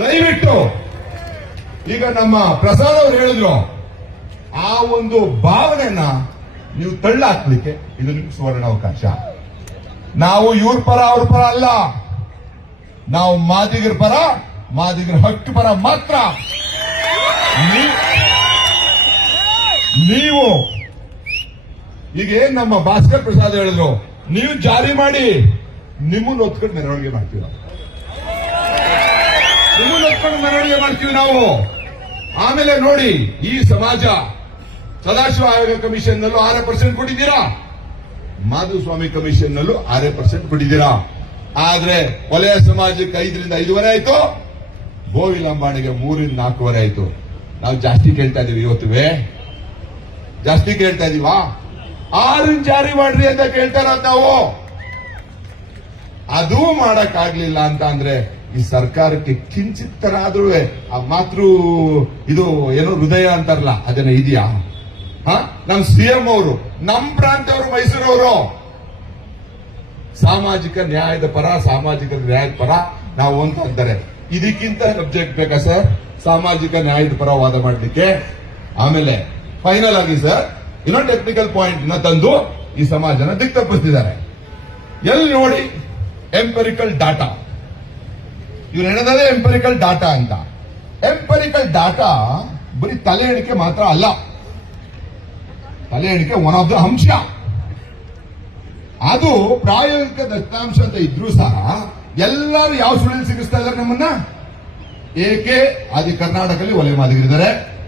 ದಯವಿಟ್ಟು ಈಗ ನಮ್ಮ ಪ್ರಸಾದ್ ಅವರು ಹೇಳಿದ್ರು, ಆ ಒಂದು ಭಾವನೆಯನ್ನ ನೀವು ತಳ್ಳಾಕ್ಲಿಕ್ಕೆ ಇದು ನಿಮ್ಗೆ ಸುವರ್ಣ ಅವಕಾಶ. ನಾವು ಇವ್ರ ಪರ, ಅವ್ರ ಪರ ಅಲ್ಲ. ನಾವು ಮಾದಿಗರ ಪರ, ಮಾದಿಗರ ಹಕ್ಕು ಪರ ಮಾತ್ರ. ನೀವು ಈಗ ಏನ್ ನಮ್ಮ ಭಾಸ್ಕರ್ ಪ್ರಸಾದ್ ಹೇಳಿದ್ರು, ನೀವು ಜಾರಿ ಮಾಡಿ, ನಿಮ್ಮನ್ನು ಒತ್ಕೊಂಡು ಮೆರವಣಿಗೆ ಮಾಡ್ತೀವಿ ಒತ್ಕೊಂಡು ಮೆರವಣಿಗೆ ಮಾಡ್ತೀವಿ ನಾವು. ಆಮೇಲೆ ನೋಡಿ, ಈ ಸಮಾಜ ಸದಾಶಿವ ಆಯೋಗ ಕಮಿಷನ್ ನಲ್ಲೂ ಆರೇ ಪರ್ಸೆಂಟ್ ಕೊಟ್ಟಿದ್ದೀರಾ? ಮಾಧುಸ್ವಾಮಿ ಕಮಿಷನ್ ನಲ್ಲೂ ಆರೇ ಪರ್ಸೆಂಟ್ ಕೊಟ್ಟಿದ್ದೀರಾ? ಆದ್ರೆ ಕೊಲೆಯ ಸಮಾಜಕ್ಕೆ ಐದರಿಂದ ಐದುವರೆ ಆಯ್ತು ಗೋವಿ ಲಂಬಾಣಿಗೆ ಮೂರಿಂದ ನಾಲ್ಕೂವರೆ ಆಯ್ತು. ನಾವು ಜಾಸ್ತಿ ಕೇಳ್ತಾ ಇದೀವಿ ಇವತ್ತುವೆ. ಜಾಸ್ತಿ ಕೇಳ್ತಾ ಇದೀವಾ? ಆರು ಜಾರಿ ಮಾಡ್ರಿ ಅಂತ ಕೇಳ್ತಾರ ನಾವು. ಅದು ಮಾಡಕ್ ಆಗ್ಲಿಲ್ಲ ಅಂತ ಅಂದ್ರೆ ಈ ಸರ್ಕಾರಕ್ಕೆ ಆದ್ರೂ ಆ ಮಾತೃ ಇದು ಏನೋ ಹೃದಯ ಅಂತಾರಲ್ಲ, ಅದನ್ನ ಇದೆಯಾ? ಹಾ? ನಮ್ ಸಿಎಂ ಅವರು, ನಮ್ ಪ್ರಾಂತವರು ಮೈಸೂರವರು. ಸಾಮಾಜಿಕ ನ್ಯಾಯದ ಪರ, ಸಾಮಾಜಿಕ ನ್ಯಾಯದ ಪರ ನಾವು ಅಂತ ಅಂತಾರೆ. ಇದಕ್ಕಿಂತ ಸಬ್ಜೆಕ್ಟ್ ಬೇಕಾ ಸರ್? ಸಾಮಾಜಿಕ ನ್ಯಾಯದ ಪರ ವಾದ ಮಾಡಲಿಕ್ಕೆ. ಆಮೇಲೆ ಫೈನಲ್ ಆಗಿ ಸರ್, ಇನ್ನೊಂದು ಟೆಕ್ನಿಕಲ್ ಪಾಯಿಂಟ್ನ ತಂದು ಈ ಸಮಾಜನ ದಿಕ್ ತಪ್ಪಿಸ್ತಿದ್ದಾರೆ ಎಲ್ಲಿ ನೋಡಿ ಎಂಪರಿಕಲ್ ಡಾಟಾ ಇವ್ರು ಹೇಳೋದೇ ಎಂಪರಿಕಲ್ ಡಾಟಾ ಅಂತ. ಎಂಪರಿಕಲ್ ಡಾಟಾ ಬರೀ ತಲೆ ಎಣಿಕೆ ಮಾತ್ರ ಅಲ್ಲ. ತಲೆ ಎಣಿಕೆ ಒನ್ ಆಫ್ ದ ಅಂಶ ಅದು ಪ್ರಾಯೋಗಿಕ ದತ್ತಾಂಶ ಅಂತ ಇದ್ರೂ ಸಹ ಎಲ್ಲರೂ ಯಾವ ಸುಳಿಲ್ ಸಿಗಿಸ್ತಾ ಇದಾರೆ ನಮ್ಮನ್ನ? ಏಕೆ ಆದಿ ಕರ್ನಾಟಕದಲ್ಲಿ ಒಲೆ ಮಾದಿಗರಿದ್ದಾರೆ.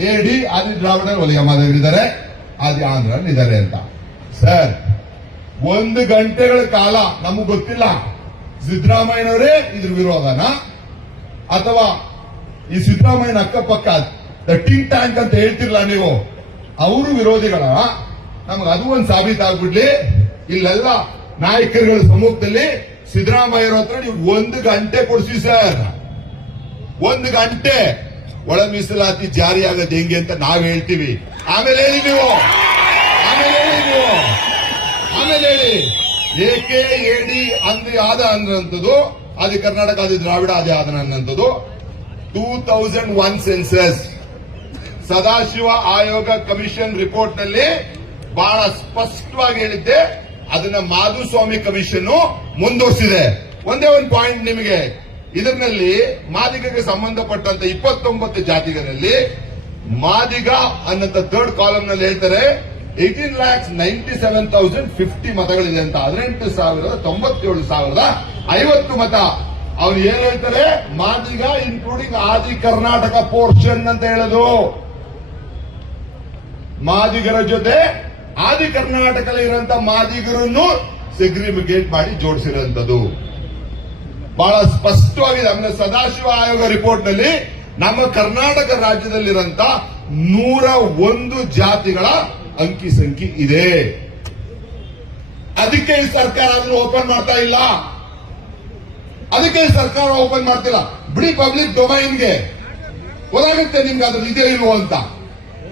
ಎ ಡಿ ಆದಿ ದ್ರಾವಿಡ ಒಲೆಯ ಮಾದಿಗರಿದ್ದಾರೆ. ಆದಿ ಆಂಧ್ರ ಇದ್ದಾರೆ ಅಂತ. ಸರ್, ಒಂದು ಗಂಟೆಗಳ ಕಾಲ ನಮಗ್ ಗೊತ್ತಿಲ್ಲ. ಸಿದ್ದರಾಮಯ್ಯನವರೇ ಇದ್ರ ವಿರೋಧನ? ಅಥವಾ ಈ ಸಿದ್ದರಾಮಯ್ಯನ ಅಕ್ಕಪಕ್ಕ ಟಿಂಗ್ ಟ್ಯಾಂಕ್ ಅಂತ ಹೇಳ್ತಿರ್ಲ ನೀವು? ಅವರು ವಿರೋಧಿಗಳ? ನಮಗೆ ಅದು ಒಂದು ಸಾಬೀತಾಗ್ಬಿಡ್ಲಿ. ಇಲ್ಲೆಲ್ಲ ನಾಯಕರುಗಳ ಸಮ್ಮುಖದಲ್ಲಿ ಸಿದ್ದರಾಮಯ್ಯರ ಹತ್ರ ನೀವು ಒಂದು ಗಂಟೆ ಕೊಡಿಸಿ ಸರ್. ಒಂದು ಗಂಟೆ. ಒಳ ಮೀಸಲಾತಿ ಜಾರಿ ಹೆಂಗೆ ಅಂತ ನಾವ್ ಹೇಳ್ತೀವಿ. ಆಮೇಲೆ ಹೇಳಿ ನೀವು. ಆಮೇಲೆ ಹೇಳಿ ನೀವು. ಆಮೇಲೆ ಹೇಳಿ. ಏಕೆ ಎಡಿ ಅಂದಿ ಆದ ಅನ್ನಂಥದ್ದು ಆದಿ ಕರ್ನಾಟಕ, ಆದಿ ದ್ರಾವಿಡ ಅದೇ ಆದ ಅನ್ನಂಥದ್ದು two thousand one census Sadashiva ಆಯೋಗ ಕಮಿಷನ್ ರಿಪೋರ್ಟ್ನಲ್ಲಿ ಬಹಳ ಸ್ಪಷ್ಟವಾಗಿ ಹೇಳಿದ್ದೆ, ಅದನ್ನ ಮಾಧುಸ್ವಾಮಿ ಕಮಿಷನ್ ಮುಂದುವರಿಸಿದೆ. ಒಂದೇ ಒಂದು ಪಾಯಿಂಟ್ ನಿಮಗೆ. ಇದರಲ್ಲಿ ಮಾದಿಗಗೆ ಸಂಬಂಧಪಟ್ಟಂತ ಇಪ್ಪತ್ತೊಂಬತ್ತು ಜಾತಿಗಳಲ್ಲಿ ಮಾದಿಗ ಅನ್ನಂತ ಥರ್ಡ್ ಕಾಲಂ ನಲ್ಲಿ ಹೇಳ್ತಾರೆ eighteen lakhs ninety seven thousand fifty ಮತಗಳಿದೆ ಅಂತ ಹದಿನೆಂಟು ಸಾವಿರದ ತೊಂಬತ್ತೇಳು ಸಾವಿರದ ಐವತ್ತು ಮತ. ಅವ್ರು ಏನ್ ಹೇಳ್ತಾರೆ? ಮಾದಿಗ ಇನ್ಕ್ಲೂಡಿಂಗ್ ಆದಿ ಕರ್ನಾಟಕ ಪೋರ್ಷನ್ ಅಂತ ಹೇಳೋದು. ಮಾದಿಗರ ಜೊತೆ ಆದಿ ಕರ್ನಾಟಕದಲ್ಲಿ ಇರುವಂತ ಮಾದಿಗರನ್ನು ಸೆಗ್ರಿಮಿಗೇಟ್ ಮಾಡಿ ಜೋಡಿಸಿರುವಂತದ್ದು ಬಹಳ ಸ್ಪಷ್ಟವಾಗಿದೆ. ಆಮೇಲೆ ಸದಾಶಿವ ಆಯೋಗ ರಿಪೋರ್ಟ್ನಲ್ಲಿ ನಮ್ಮ ಕರ್ನಾಟಕ ರಾಜ್ಯದಲ್ಲಿರಂತ ನೂರ ಒಂದು ಜಾತಿಗಳ ಅಂಕಿ ಸಂಖ್ಯೆ ಇದೆ. ಅದಕ್ಕೆ ಈ ಸರ್ಕಾರ ಆದ್ರೂ ಓಪನ್ ಮಾಡ್ತಾ ಇಲ್ಲ. ಅದಕ್ಕೆ ಸರ್ಕಾರ ಓಪನ್ ಮಾಡ್ತಿಲ್ಲ. ಬಿಡಿ ಪಬ್ಲಿಕ್ ಡೊಮೈನ್ಗೆ ಗೊತ್ತಾಗುತ್ತೆ ನಿಮ್ಗೆ ಅದ್ರ ಇದೆ ಇಲ್ವೋ ಅಂತ.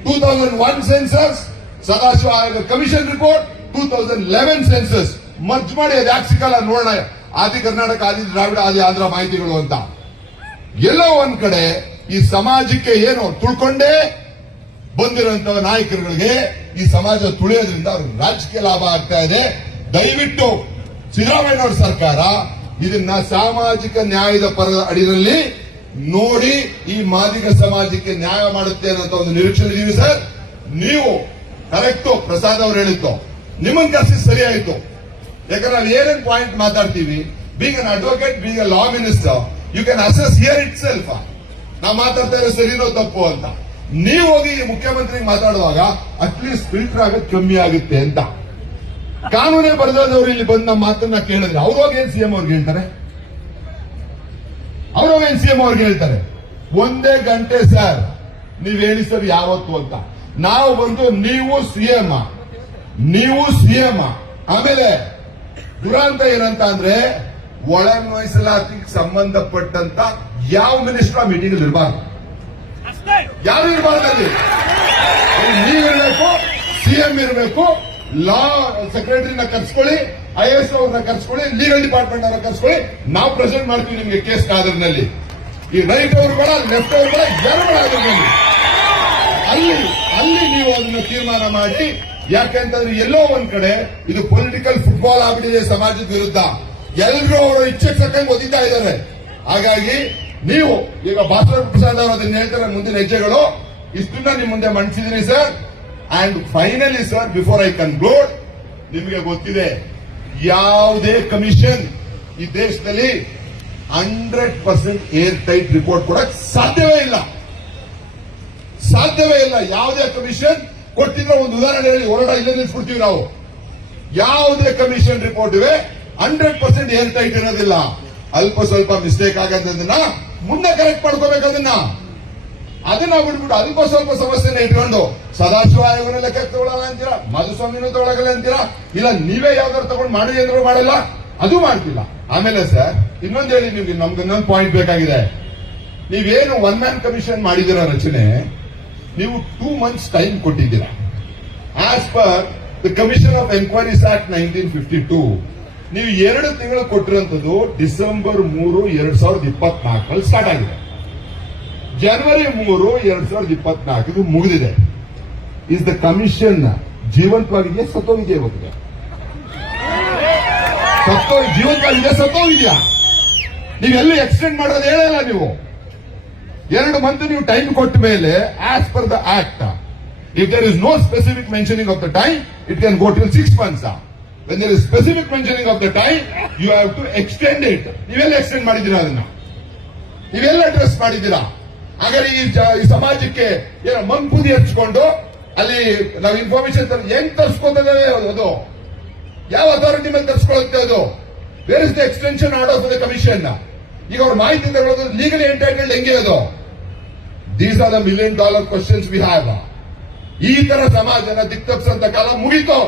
Two thousand one census Sadashiva ಆಯೋಗ commission report two thousand eleven census merge ಮಾಡಿ ಅದು ಯಾಕೆ ಸಿಕ್ಕಲ್ಲ ನೋಡೋಣ. ಆದಿ ಕರ್ನಾಟಕ, ಆದಿ ದ್ರಾವಿಡ, ಆದಿ ಆಂಧ್ರ ಮಾಹಿತಿಗಳು ಅಂತ. ಎಲ್ಲೋ ಒಂದ್ ಕಡೆ ಈ ಸಮಾಜಕ್ಕೆ ಏನು ತುಳ್ಕೊಂಡೇ ಬಂದಿರುವಂತ ನಾಯಕರುಗಳಿಗೆ ಈ ಸಮಾಜ ತುಳಿಯೋದ್ರಿಂದ ಅವ್ರಿಗೆ ರಾಜಕೀಯ ಲಾಭ ಆಗ್ತಾ ಇದೆ. ದಯವಿಟ್ಟು ಸಿದ್ದರಾಮಯ್ಯನವರ ಸರ್ಕಾರ ಇದನ್ನ ಸಾಮಾಜಿಕ ನ್ಯಾಯದ ಪರದ ಅಡಿಯಲ್ಲಿ ನೋಡಿ ಈ ಮಾದಿಗ ಸಮಾಜಕ್ಕೆ ನ್ಯಾಯ ಮಾಡುತ್ತೆ ಅನ್ನೋ ಒಂದು ನಿರೀಕ್ಷೆ ಇದೀವಿ ಸರ್. ನೀವು ಕರೆಕ್ಟ್ ಪ್ರಸಾದ್ ಅವರು ಹೇಳಿದ್ದು. ನಿಮ್ಮನ್ ಕರ್ಸಿ ಸರಿ ಆಯ್ತು ಯಾಕಂದ್ರೆ ನಾವು ಏನೇನ್ ಪಾಯಿಂಟ್ ಮಾತಾಡ್ತೀವಿ being an advocate being a law minister you can assess here itself ನಾವು ಮಾತಾಡ್ತಾ ಇರೋ ಸರಿನೋ ತಪ್ಪು ಅಂತ. ನೀವು ಹೋಗಿ ಮುಖ್ಯಮಂತ್ರಿ ಮಾತಾಡುವಾಗ ಅಟ್ಲೀಸ್ಟ್ ಫಿಲ್ಟರ್ ಆಗೋದು ಕಮ್ಮಿ ಆಗುತ್ತೆ ಅಂತ. ಕಾನೂನೇ ಬರೆದವರು ಇಲ್ಲಿ ಬಂದು ಮಾತನ್ನ ಕೇಳಿದ್ರೆ ಅವ್ರು ಹೋಗಿ ಏನ್ ಸಿಎಂ ಅವ್ರಿಗೆ ಹೇಳ್ತಾರೆ? ಅವ್ರು ಹೋಗಿ ಏನ್ ಸಿಎಂ ಅವ್ರಿಗೆ ಹೇಳ್ತಾರೆ? ಒಂದೇ ಗಂಟೆ ಸರ್ ನೀವ್ ಹೇಳಿ ಸರ್ ಯಾವತ್ತು ಅಂತ. ನಾವು ಬಂದು ನೀವು ಸಿಎಂ ನೀವು ಸಿಎಂ ಆಮೇಲೆ ದುರಾಂತ ಏನಂತ ಅಂದ್ರೆ ಒಳ ಸಂಬಂಧಪಟ್ಟಂತ ಯಾವ ಮಿನಿಸ್ಟರ್ ಮೀಟಿಂಗ್ ಇರಬಾರ್ದು. ಯಾರು ಇರಬಾರ್ದಲ್ಲಿ ನೀವ್ ಇರಬೇಕು ಸಿಎಂ ಇರಬೇಕು ಲಾ ಸೆಕ್ರೆಟರಿನ ಕರ್ಸ್ಕೊಳ್ಳಿ ಐ ಎಸ್ ಅವ್ರನ್ನ ಕರ್ಸ್ಕೊಳ್ಳಿ ಲೀಗಲ್ ಡಿಪಾರ್ಟ್ಮೆಂಟ್ ಅವ್ರನ್ನ ಕರ್ಸ್ಕೊಳ್ಳಿ, ನಾವು ಪ್ರೆಸೆಂಟ್ ಮಾಡ್ತೀವಿ ನಿಮಗೆ ಕೇಸ್ ಆಧಾರದಲ್ಲಿ ಈ ರೈಟ್ ಅವರು ಕೂಡ ಲೆಫ್ಟ್ ಅವರು ಕೂಡ ಎರಡು ಆಧಾರದಲ್ಲಿ ಅಲ್ಲಿ ಅಲ್ಲಿ ನೀವು ಅದನ್ನ ತೀರ್ಮಾನ ಮಾಡಿ ಯಾಕೆಂತಂದ್ರೆ ಎಲ್ಲೋ ಒಂದ್ ಕಡೆ ಇದು ಪೊಲಿಟಿಕಲ್ ಫುಟ್ಬಾಲ್ ಆಗ್ಬಿಟ್ಟಿದೆ ಸಮಾಜದ ವಿರುದ್ಧ. ಎಲ್ಲರೂ ಅವರು ಇಚ್ಛೆ ತಕ್ಕಂಗೆ ಒದಿತಾ ಇದ್ದಾರೆ. ಹಾಗಾಗಿ ನೀವು ಈಗ ಭಾಸ್ಕರ್ ಪ್ರಸಾದ್ ಅವರು ಅದನ್ನ ಹೇಳ್ತಾರೆ ಮುಂದಿನ ಹೆಜ್ಜೆಗಳು. ಇಷ್ಟನ್ನ ನಿಮ್ ಮುಂದೆ ಮಂಡಿಸಿದ್ರಿ sir and finally sir before I conclude ನಿಮಗೆ ಗೊತ್ತಿದೆ, ಯಾವುದೇ ಕಮಿಷನ್ ಈ ದೇಶದಲ್ಲಿ hundred percent airtight report ಕೊಡಕ್ ಸಾಧ್ಯವೇ ಇಲ್ಲ. ಸಾಧ್ಯವೇ ಇಲ್ಲ. ಯಾವುದೇ ಕಮಿಷನ್ ಕೊಟ್ಟಿದ್ರೆ ಒಂದು ಉದಾಹರಣೆ ಹೇಳಿ, ಹೊರಡ ಇಲ್ಲೇ ನಿಲ್ಸ್ಬಿಡ್ತೀವಿ ನಾವು. ಯಾವುದೇ ಕಮಿಷನ್ ರಿಪೋರ್ಟ್ ಇವೆ ಹಂಡ್ರೆಡ್ ಪರ್ಸೆಂಟ್ ಏರ್ ಟೈಟ್ ಇರೋದಿಲ್ಲ. ಅಲ್ಪ ಸ್ವಲ್ಪ ಮಿಸ್ಟೇಕ್ ಆಗಂತದನ್ನ ಮುಂದೆ ಕರೆಕ್ಟ್ ಅದನ್ನ ಅದನ್ನ ಬಿಡ್ಬಿಟ್ಟು ಅದಕ್ಕೂ ಸ್ವಲ್ಪ ಸಮಸ್ಯೆನ ಇಟ್ಕೊಂಡು ಸದಾಶಿವ ಆಯೋಗನ ಲೆಕ್ಕ ತಗೊಳ್ಳಲ್ಲ ಅಂತೀರಾ? ಮಧುಸ್ವಾಮಿನೂ ತಗೊಳಗಲ್ಲ ಅಂತೀರಾ? ಇಲ್ಲ, ನೀವೇ ಯಾವ್ದಾರು ತಗೊಂಡು ಮಾಡಿ ಅಂದ್ರೂ ಮಾಡಲ್ಲ? ಅದು ಮಾಡ್ತಿಲ್ಲ ಆಮೇಲೆ ಸರ್ ಇನ್ನೊಂದು ಹೇಳಿ ನಿಮ್ಗೆ, ನಮ್ಗೆ ಇನ್ನೊಂದು ಪಾಯಿಂಟ್ ಬೇಕಾಗಿದೆ. ನೀವೇನು ಒನ್ ಮ್ಯಾನ್ ಕಮಿಷನ್ ಮಾಡಿದಿರ ರಚನೆ? ನೀವು ಟೂ ಮಂತ್ಸ್ ಟೈಮ್ ಕೊಟ್ಟಿದ್ದೀರಾ. As per the commission of enquiries act nineteen fifty two ನೀವು ಎರಡು ತಿಂಗಳು ಕೊಟ್ಟಿರುವಂತದ್ದು ಡಿಸೆಂಬರ್ ಮೂರು ಎರಡ್ ಸಾವಿರದ ಇಪ್ಪತ್ನಾಲ್ಕರಲ್ಲಿ ಸ್ಟಾರ್ಟ್ ಆಗಿದೆ. ಜನವರಿ ಮೂರು ಎರಡ್ ಸಾವಿರದ ಇಪ್ಪತ್ನಾಲ್ಕು ಮುಗಿದಿದೆ. ಇಸ್ ದ ಕಮಿಷನ್ ಜೀವಂತವಾಗಿದೆಯಾ, ಸತ್ತೋಗಿದೆಯಾ ಇವತ್ತಿಗೆ? ಸತ್ತೋ, ಜೀವಂತವಾಗಿದೆಯಾ, ಸತ್ತೋಗಿದೆಯಾ? ನೀವೆಲ್ಲೂ ಎಕ್ಸ್ಟೆಂಡ್ ಮಾಡೋದು ಹೇಳಲ್ಲ ನೀವು. ಎರಡು ಮಂತ್ ನೀವು ಟೈಮ್ ಕೊಟ್ಟ ಮೇಲೆ as per the act if there is no specific mentioning of the time it can go till six months when there is specific mentioning of the time you have to extend it ನೀವೆಲ್ಲ extend ಮಾಡಿದ್ದೀರಾ ಅದನ್ನ? ನೀವೆಲ್ಲ address ಮಾಡಿದ್ದೀರಾ? ಹಾಗಾದ್ರೆ ಈ ಸಮಾಜಕ್ಕೆ ಏನೋ ಮಂಕುದಿ ಹಚ್ಕೊಂಡು ಅಲ್ಲಿ ನಾವು ಇನ್ಫಾರ್ಮೇಶನ್ ಹೆಂಗ್ ತರ್ಸ್ಕೊತದೆ ಅದು? ಯಾವ ಅಥಾರಿಟಿ ಮೇಲೆ ತರ್ಸ್ಕೊಳ್ಳುತ್ತೆ ಅದು? Where is the extension order of commission ಈಗ ಅವ್ರ ಮಾಹಿತಿ ತಗೊಳ್ಳೋದು ಲೀಗಲಿ ಎಂಟೈಟಲ್ಡ್ ಹೆಂಗೆ ಅದು? These are the million dollar questions we have ಈ ತರ ಸಮಾಜನ ದಿಕ್ತಪ್ಸಂತ ಕಾಲ ಮುಗೀತು.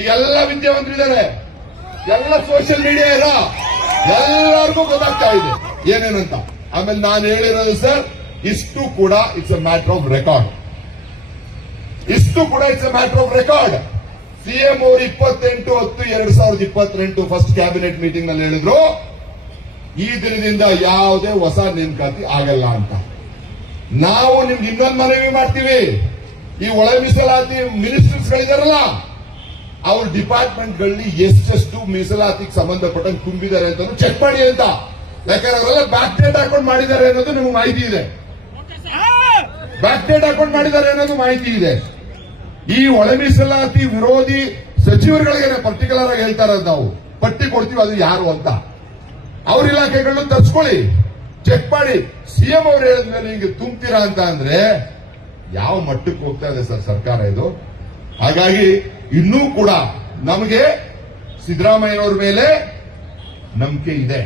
ಈಗ ವಿದ್ಯಾವಂತರು ವಿದ್ಯಾವಂತರಿದ್ದಾರೆ ಎಲ್ಲ ಸೋಷಿಯಲ್ ಮೀಡಿಯಾ ಇಲ್ಲ ಎಲ್ಲರಿಗೂ ಗೊತ್ತಾಗ್ತಾ ಇದೆ. ಏನೇನಂತ ಆಮೇಲೆ ನಾನು ಹೇಳಿರೋದು, ಸರ್, ಇಷ್ಟು ಕೂಡ it's a matter of record ಇಷ್ಟು ಕೂಡ it's a matter of record CM ಅವರು ಇಪ್ಪತ್ತೆಂಟು ಹತ್ತು ಎರಡ್ ಸಾವಿರದ ಇಪ್ಪತ್ತೆಂಟು ಫಸ್ಟ್ ಕ್ಯಾಬಿನೆಟ್ ಮೀಟಿಂಗ್ನಲ್ಲಿ ಹೇಳಿದ್ರು, ಈ ದಿನದಿಂದ ಯಾವುದೇ ಹೊಸ ನೇಮಕಾತಿ ಆಗಲ್ಲ ಅಂತ. ನಾವು ನಿಮ್ಗೆ ಇನ್ನೊಂದು ಮನವಿ ಮಾಡ್ತೀವಿ. ಈ ಒಳ ಮೀಸಲಾತಿ ಮಿನಿಸ್ಟರ್ಸ್ ಗಳಿದಾರಲ್ಲ ಅವ್ರ ಡಿಪಾರ್ಟ್ಮೆಂಟ್ಗಳಲ್ಲಿ ಎಷ್ಟೆಷ್ಟು ಮೀಸಲಾತಿಗೆ ಸಂಬಂಧಪಟ್ಟಂಗೆ ತುಂಬಿದ್ದಾರೆ ಅಂತ ಚೆಕ್ ಮಾಡಿ ಅಂತ. ಯಾಕಂದ್ರೆ ಅವರೆಲ್ಲ ಬ್ಯಾಕ್ ಡೇಟ್ ಹಾಕೊಂಡು ಮಾಡಿದ್ದಾರೆ ಅನ್ನೋದು ನಿಮ್ಗೆ ಮಾಹಿತಿ ಇದೆ. ಬ್ಯಾಕ್ ಡೇಟ್ ಹಾಕೊಂಡು ಮಾಡಿದ್ದಾರೆ ಅನ್ನೋದು ಮಾಹಿತಿ ಇದೆ. ಈ ಒಳ ಮೀಸಲಾತಿ ವಿರೋಧಿ ಸಚಿವರುಗಳಿಗೆ ಪರ್ಟಿಕ್ಯುಲರ್ ಆಗಿ ಹೇಳ್ತಾರೆ ನಾವು, ಪಟ್ಟಿ ಕೊಡ್ತೀವಿ ಅದು ಯಾರು ಅಂತ. ಅವ್ರ ಇಲಾಖೆಗಳನ್ನ ತರ್ಸ್ಕೊಳ್ಳಿ. ಚೆಕ್ ಮಾಡಿ. ಸಿಎಂ ಅವ್ರು ಹೇಳಿದ್ಮೇಲೆ ಹಿಂಗೆ ತುಂಬ್ತೀರಾ ಅಂತ ಅಂದ್ರೆ, ಯಾವ ಮಟ್ಟಕ್ಕೆ ಹೋಗ್ತಾ ಇದೆ ಸರ್ ಸರ್ಕಾರ ಇದು? ಹಾಗಾಗಿ ಇನ್ನೂ ಕೂಡ ನಮಗೆ ಸಿದ್ದರಾಮಯ್ಯನವ್ರ ಮೇಲೆ ನಂಬಿಕೆ ಇದೆ.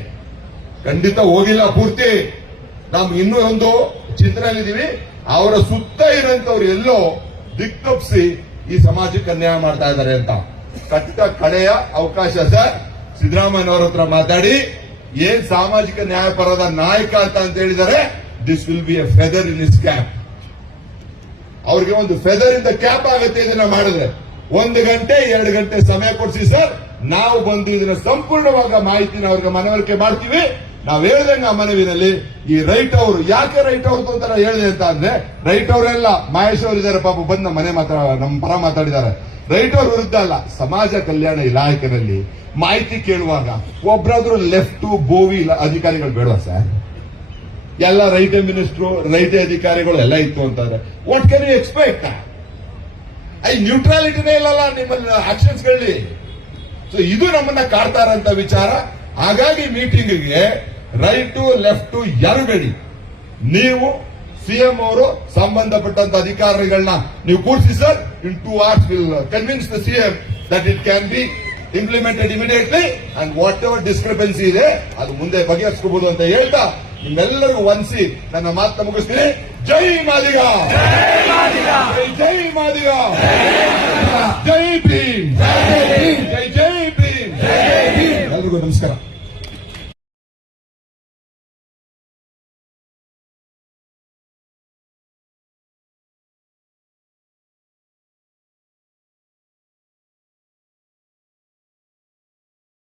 ಖಂಡಿತ ಹೋಗಿಲ್ಲ ಪೂರ್ತಿ. ನಾವು ಇನ್ನೂ ಒಂದು ಚಿಂತನೆಯಲ್ಲಿದ್ದೀವಿ. ಅವರ ಸುತ್ತ ಇರುವಂತವ್ರು ಎಲ್ಲೋ ದಿಕ್ಕಪ್ಸಿ ಈ ಸಮಾಜಕ್ಕೆ ಅನ್ಯಾಯ ಮಾಡ್ತಾ ಇದ್ದಾರೆ ಅಂತ. ಖಚಿತ ಕಡೆಯ ಅವಕಾಶ ಸರ್. ಸಿದ್ದರಾಮಯ್ಯನವರ ಹತ್ರ ಮಾತಾಡಿ. ಏನ್ ಸಾಮಾಜಿಕ ನ್ಯಾಯಪರದ ನಾಯಕ ಅಂತ ಅಂತ ಹೇಳಿದ್ದಾರೆ this will be a feather in his cap ಅವ್ರಿಗೆ ಒಂದು ಫೆದರ್ ಇಂದ ಕ್ಯಾಪ್ ಆಗುತ್ತೆ ಇದನ್ನ ಮಾಡಿದ್ರೆ. ಒಂದು ಗಂಟೆ, ಎರಡು ಗಂಟೆ ಸಮಯ ಕೊಡಿಸಿ ಸರ್. ನಾವು ಬಂದು ಇದನ್ನ ಸಂಪೂರ್ಣವಾದ ಮಾಹಿತಿನ ಅವ್ರಿಗೆ ಮನವರಿಕೆ ಮಾಡ್ತೀವಿ. ನಾವ್ ಹೇಳ್ದಂಗ ಮನವಿನಲ್ಲಿ ಈ ರೈಟ್ ಅವರು, ಯಾಕೆ ರೈಟ್ ಅವ್ರದ್ದು ಅಂತ ಹೇಳಿದೆ ಅಂತ ಅಂದ್ರೆ, ರೈಟ್ ಅವರೆಲ್ಲ ಮಹೇಶ್ ಅವರು ಇದಾರೆ ಪಾಪ, ಬಂದ ಮನೆ ಮಾತ್ರ, ನಮ್ಮ ಪರ ಮಾತಾಡಿದ್ದಾರೆ. ರೈಟ್ ಅವ್ರ ವಿರುದ್ಧ ಅಲ್ಲ, ಸಮಾಜ ಕಲ್ಯಾಣ ಇಲಾಖೆನಲ್ಲಿ ಮಾಹಿತಿ ಕೇಳುವಾಗ ಒಬ್ರಾದ್ರೂ ಲೆಫ್ಟ್ ಬೋವಿ ಅಧಿಕಾರಿಗಳು ಬೇಡವಾ ಸರ್? ಎಲ್ಲ ರೈಟೇ ಮಿನಿಸ್ಟ್ರು ರೈಟೇ ಅಧಿಕಾರಿಗಳು ಎಲ್ಲ ಇತ್ತು ಅಂತಾರೆ what can you expect I ನ್ಯೂಟ್ರಾಲಿಟಿನೇ ಇಲ್ಲಲ್ಲ ನಿಮ್ಮಲ್ಲಿ ಆಕ್ಷನ್ಸ್ಗಳಲ್ಲಿ ಸೊ ಇದು ನಮ್ಮನ್ನ ಕಾಡ್ತಾರಂತ ವಿಚಾರ. ಹಾಗಾಗಿ ಮೀಟಿಂಗ್ಗೆ ರೈಟು ಲೆಫ್ಟ್ ಗಡಿ ನೀವು ಸಿಎಂ ಅವರು ಸಂಬಂಧಪಟ್ಟಂತ ಅಧಿಕಾರಿಗಳನ್ನ ನೀವು ಕೂರಿಸಿ sir in two hours will convince the CM that it can be implemented immediately and whatever discrepancy ಇದೆ, ಅದು ಮುಂದೆ ಬಗೆಹರಿಸ್ಕೋಬಹುದು ಅಂತ ಹೇಳ್ತಾ ನಿಮ್ಮೆಲ್ಲರಿಗೂ ವಂಚಿ ನನ್ನ ಮಾತನ್ನ ಮುಗಿಸ್ತೀನಿ. ಜೈ ಮಾದಿಗ. ಜೈ ಜೈ ಮಾದಿಗ. ಜೈ